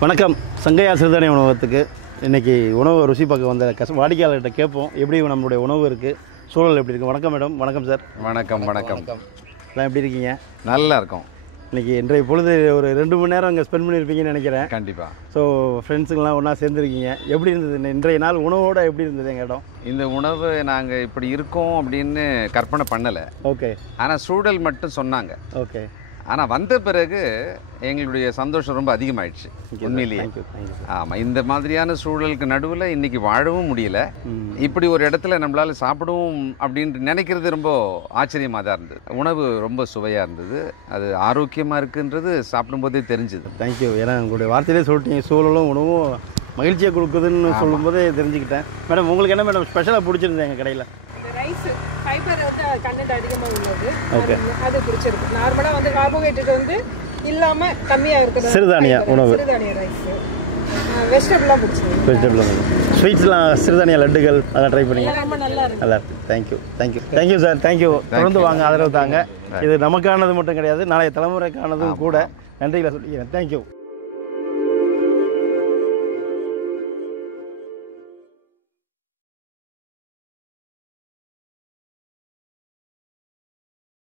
வணக்கம். சங்கையா சிறுதானிய உணவகத்துக்கு இன்றைக்கி உணவு ருசி பார்க்க வந்த வாடிக்கையாளர்கிட்ட கேட்போம் எப்படி நம்மளுடைய உணவு இருக்குது, சூழல் எப்படி இருக்குது. வணக்கம் மேடம். வணக்கம் சார். வணக்கம். எல்லாம் எப்படி இருக்கீங்க? நல்லா இருக்கும். இன்றைக்கி இன்றைய பொழுது ஒரு 2 மணி நேரம் அங்கே ஸ்பெண்ட் பண்ணியிருப்பீங்கன்னு நினைக்கிறேன். கண்டிப்பாக. ஸோ ஃப்ரெண்ட்ஸுங்கெல்லாம் ஒன்றா சேர்ந்துருக்கீங்க. எப்படி இருந்தது இன்றைய நாள் உணவோடு? எப்படி இருந்தது எங்கள் இடம்? இந்த உணவு நாங்கள் இப்படி இருக்கோம் அப்படின்னு கற்பனை பண்ணலை. ஓகே. ஆனால் சூழல் மட்டும் சொன்னாங்க. ஓகே. ஆனால் வந்த பிறகு எங்களுடைய சந்தோஷம் ரொம்ப அதிகமாகிடுச்சு உண்மையிலேயே. ஆமாம், இந்த மாதிரியான சூழலுக்கு நடுவில் இன்றைக்கி வாழவும் முடியல. இப்படி ஒரு இடத்துல நம்மளால் சாப்பிடவும் அப்படின்ட்டு நினைக்கிறது ரொம்ப ஆச்சரியமாக தான் இருந்தது. உணவு ரொம்ப சுவையாக இருந்தது. அது ஆரோக்கியமாக இருக்குன்றது சாப்பிடும்போதே தெரிஞ்சுது. தேங்க்யூ. ஏன்னா உங்களுடைய வார்த்தையிலே சொல்லிட்டீங்க, சூழலும் உணவும் மகிழ்ச்சியை கொடுக்குதுன்னு சொல்லும்போதே தெரிஞ்சுக்கிட்டேன். மேடம், உங்களுக்கு என்ன மேடம் ஸ்பெஷலாக பிடிச்சிருந்தது எங்கள் கடையில்? ரைஸ் ஃபைபர் வந்து கண்டென்ட் அதிகமாக உள்ளது. ஓகே, அது பிடிச்சிருக்கு. நார்மலாக வந்து கார்போஹைட்ரேட் வந்து இல்லாமல் கம்மியாக இருக்குது. சிறுதானிய உணவு, சிறுதானிய ரைஸ், வெஜிடபிளாக பிடிச்சிருக்கு. வெஜிடபிள் ஸ்வீட்ஸ்லாம் சிறுதானிய லட்டுகள் அதெல்லாம் ட்ரை பண்ணி ரொம்ப நல்லா இருக்கு. நல்லா இருக்கு. Thank you sir. தேங்க்யூ. தொடர்ந்து வாங்க, ஆதரவு தாங்க. இது நமக்கானது மட்டும் கிடையாது, நாளைய தலைமுறைக்கானதும் கூட. நன்றிகளை சொல்லிக்கிறேன். தேங்க்யூ.